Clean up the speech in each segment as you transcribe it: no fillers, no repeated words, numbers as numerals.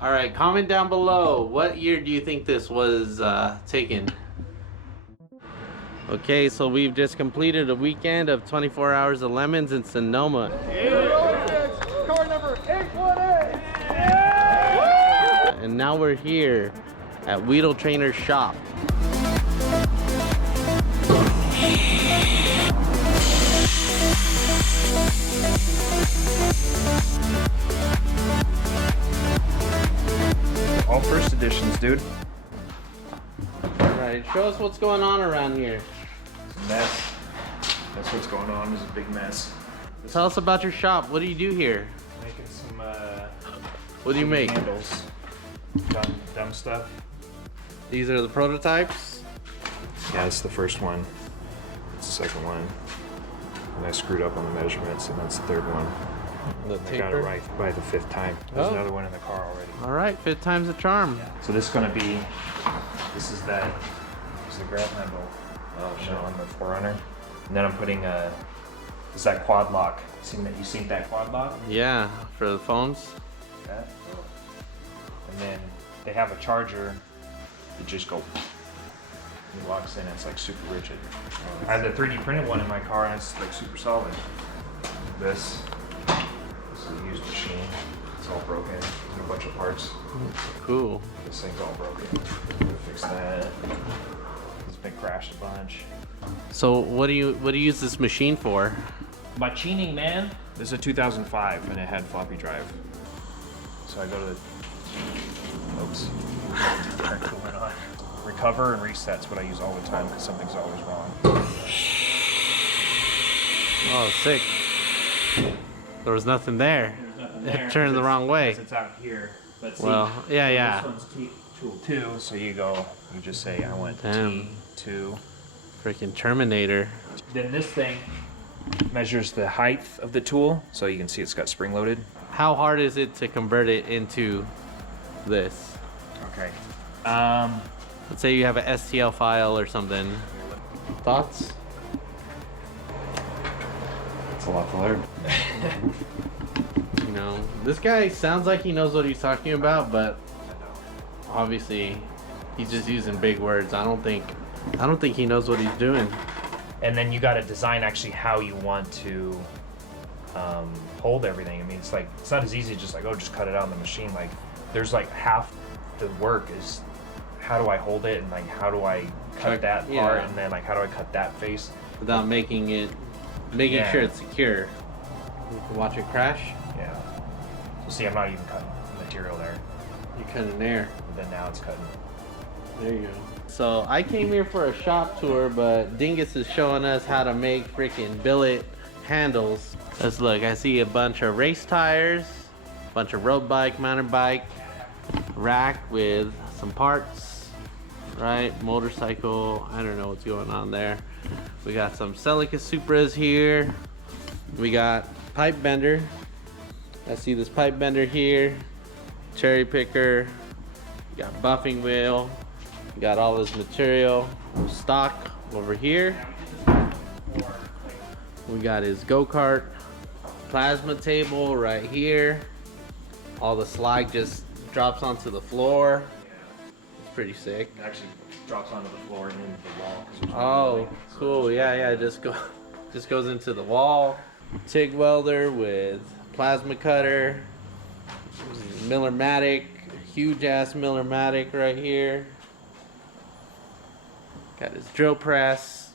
All right, comment down below. What year do you think this was taken? Okay, so we've just completed a weekend of 24 hours of lemons in Sonoma. Car number 818! And now we're here at Weedle Trainer's shop. All first editions, dude. All right, show us what's going on around here. It's a mess. That's what's going on. It's a big mess. Tell us about your shop. What do you do here? Making some What do you make? handles. Dumb stuff. These are the prototypes. Yeah, it's the first one. It's the second one. And I screwed up on the measurements, and that's the third one. The I got it taper. right by the fifth time. There's Oh. another one in the car already. All right, fifth time's a charm. So this is gonna be. This is the grab handle. On the Forerunner, and then I'm putting is that quad lock? You seen that quad lock? Yeah, for the phones. That. And then they have a charger. You just go. It locks in. It's like super rigid. I have the 3D printed one in my car, and it's like super solid. This is a used machine. It's all broken. There's a bunch of parts. Cool. This thing's all broken. I'm gonna fix that. It's been crashed a bunch. So what do you use this machine for? My tuning, man. This is a 2005, and it had floppy drive. So I go to the. Oops. Going on. Recover and reset's what I use all the time because something's always wrong. Oh, sick. There was nothing there. It turned the wrong way. It's out here. But see, Well, yeah. This one's tool 2, so you just say I want Damn. T2. Freaking Terminator. Then this thing measures the height of the tool, so you can see it's got spring loaded. How hard is it to convert it into this? Okay. Let's say you have an STL file or something. Thoughts? It's a lot to learn. You know, this guy sounds like he knows what he's talking about, but obviously he's just using big words. I don't think he knows what he's doing. And then you got to design actually how you want to hold everything. I mean, it's not as easy as just just cut it out on the machine. Like, there's like half the work is how do I hold it, and like how do I cut that part, yeah. and then like how do I cut that face Without making Yeah. sure it's secure. You can watch it crash. Yeah. So see, I'm not even cutting material there, You're cutting air. but then now it's cutting. There you go. So I came here for a shop tour, but Dingus is showing us how to make freaking billet handles. Let's look. I see a bunch of race tires, a bunch of road bike, mountain bike, rack with some parts, right? Motorcycle. I don't know what's going on there. We got some Celica Supras here. We got pipe bender. I see this pipe bender here. Cherry picker. We got buffing wheel. We got all this material stock over here. We got his go-kart plasma table right here. All the slag just drops onto the floor. It's pretty sick. It actually drops onto the floor and into the wall. 'cause there's no Oh, link. cool. Yeah, it just goes into the wall. TIG welder with plasma cutter. Millermatic, huge ass Millermatic right here. Got his drill press.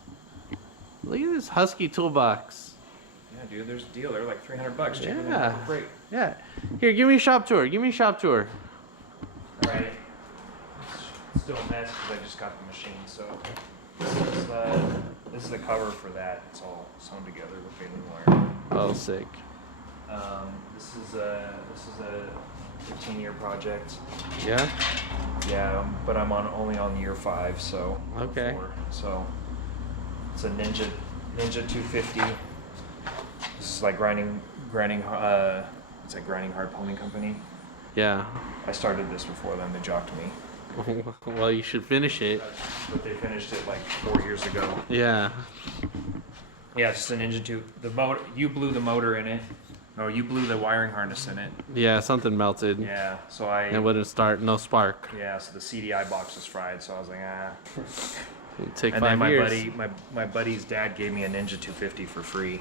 Look at this Husky toolbox. Yeah, dude, there's a deal. They're like $300 cheaper than Yeah. the freight. Yeah. Here, give me a shop tour. Give me a shop tour. All right. It's still a mess because I just got the machine. So this is the cover for that. It's all sewn together with baling wire. Oh, sick. This is a 15-year project. Yeah? Yeah, but I'm only on year 5, so Okay. 4. So it's a Ninja 250. This is like grinding. It's a grinding hard pony company. Yeah. I started this before them. They jocked me. Well, you should finish it. But they finished it like 4 years ago. Yeah. Yeah, it's just a Ninja 2. The motor, you blew the motor in it. Oh, you blew the wiring harness in it. Yeah, something melted. Yeah, so It wouldn't start, no spark. yeah, so the CDI box was fried, so I was like, ah. It'd take And 5 then my years. my buddy's dad gave me a Ninja 250 for free,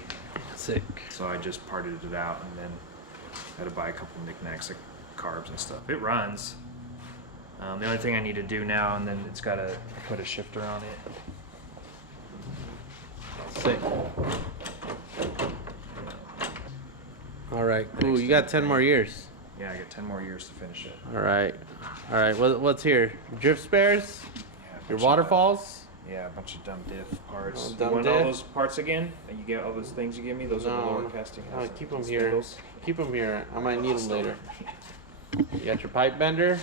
Sick. so I just parted it out and then had to buy a couple knickknacks like carbs and stuff. It runs. The only thing I need to do now, and then it's got to put a shifter on it. Sick. All right, cool. You got 10 more years. Yeah, I got 10 more years to finish it. All right. All right. What's here? Drift spares? Yeah, a Your bunch of waterfalls? Yeah, a bunch of dumb diff parts. Oh, dumb you want diff? all those parts again? And you get all those things you give me? Those are the lower casting. No, keep them Those here. spindles. Keep them here. I might need them later. You got your pipe bender.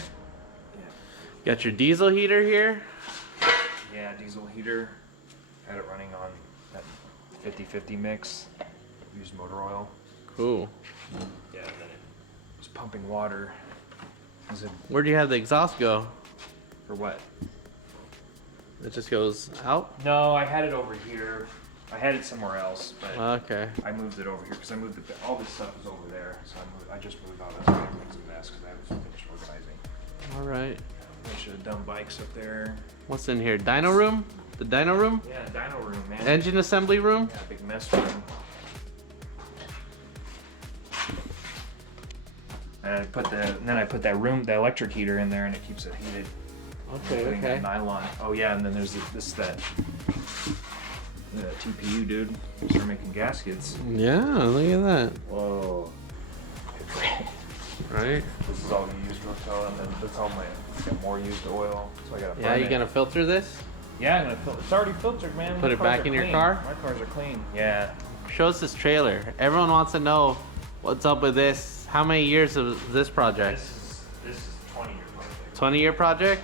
Yeah. Got your diesel heater here. Yeah, diesel heater. Had it running on that 50-50 mix. Used motor oil. Cool. Yeah, and then it was pumping water. Was it Where do you have the exhaust go? for what? It just goes out? No, I had it over here. I had it somewhere else, but Okay. I moved it over here because I moved all this stuff is over there. So I just moved all that. Everything's a mess because I haven't finished organizing. All right. A bunch of dumb bikes up there. What's in here? Dyno room? The dyno room? Yeah, dyno room, man. Engine assembly room? Yeah, big mess room. And I put that electric heater in there, and it keeps it heated. Okay, Putting that okay. nylon. Oh yeah, and then there's that TPU dude. Start making gaskets. Yeah, look at that. Whoa. Right? This is all used Rotella, and then that's all got more used oil. So I gotta. Yeah, burn you it. gonna filter this? Yeah, I'm gonna filter. It's already filtered, man. Put My it cars back are in your clean. car? My cars are clean. Yeah. Show us this trailer. Everyone wants to know what's up with this. How many years of this project? This is 20-year project. 20-year project?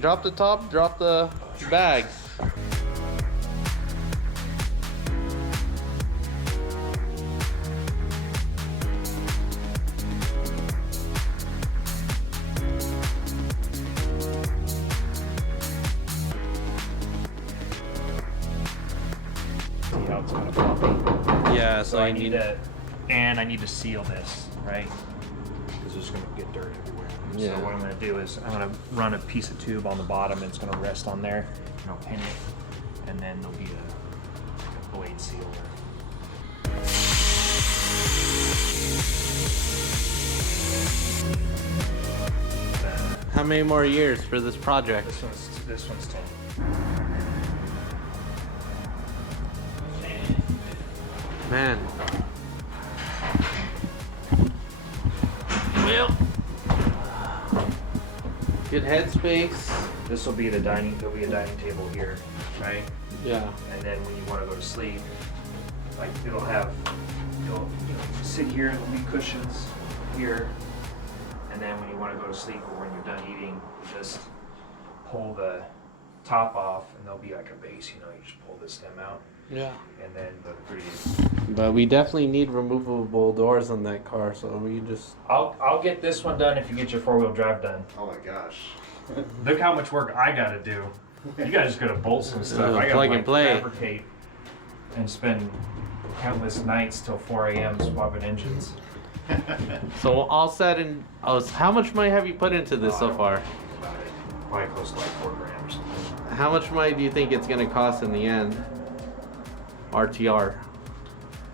Drop the top, drop the bags. See how it's kind of floppy. Yeah, So I need to seal this, right? Because it's gonna get dirt everywhere. Yeah. So what I'm gonna do is I'm gonna run a piece of tube on the bottom, and it's gonna rest on there, and I'll pin it, and then there'll be a blade sealer. How many more years for this project? This one's 10. Man. Well. Good headspace. This will be there'll be a dining table here, right? Yeah. And then when you want to go to sleep, like you'll sit here, there'll be cushions here, and then when you want to go to sleep or when you're done eating, you just pull the top off, and there'll be like a base. You just pull this stem out, Yeah. and then the But we definitely need removable doors on that car, so we just. I'll get this one done if you get your 4-wheel drive done. Oh my gosh. Look how much work I got to do. You guys just got to bolt some stuff. I got Plug to and play. fabricate and spend countless nights till 4 a.m. swapping engines. So all said and how much money have you put into this so far? Probably close to like 4 grand or something. How much money do you think it's gonna cost in the end? RTR.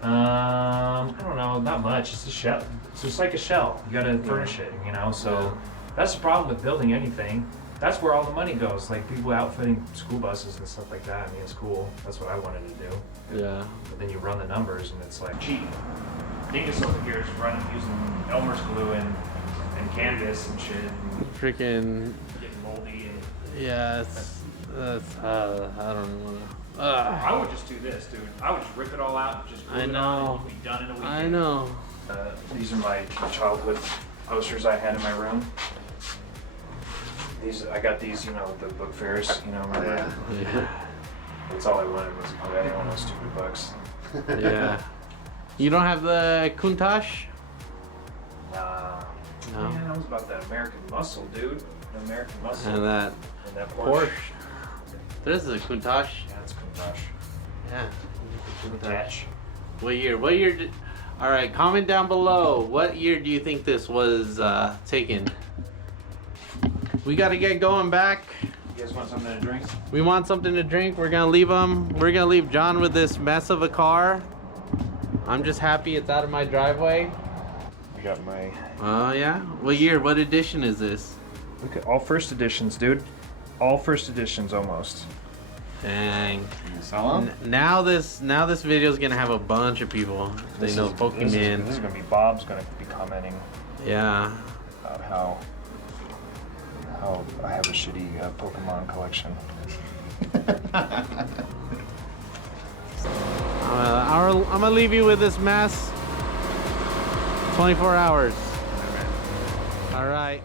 I don't know, not much. It's a shell. It's just like a shell. You gotta furnish it, So that's the problem with building anything. That's where all the money goes. Like people outfitting school buses and stuff like that. I mean, it's cool. That's what I wanted to do. Yeah. But then you run the numbers and it's like cheap. Dingus over here is running using Elmer's glue and canvas and shit. And Freaking. getting moldy and. Yeah. That's. I don't even wanna. I would just do this, dude. I would just rip it all out and just glue I it know. on and you'd be done in a weekend. I know. These are my childhood posters I had in my room. I got these, the book fairs, remember? Yeah. That's all I wanted was I didn't want those stupid books. Yeah. You don't have the Countach? No. Man, that was about that American Muscle, dude. The American Muscle. And that And that Porsche. Porsche. This is a Countach. Yeah, it's Countach. Yeah. Attach. What year? What year did... All right, comment down below. What year do you think this was taken? We got to get going back. You guys want something to drink? We want something to drink. We're gonna leave him. We're gonna leave John with this mess of a car. I'm just happy it's out of my driveway. I got my... Oh yeah? What year? What edition is this? Look at all first editions, dude. All first editions almost. Dang. Sell them? Now this video is gonna have a bunch of people. They know Pokemon. This is gonna be Bob's gonna be commenting Yeah. about how I have a shitty Pokemon collection. I'm gonna leave you with this mess. 24 hours. All right.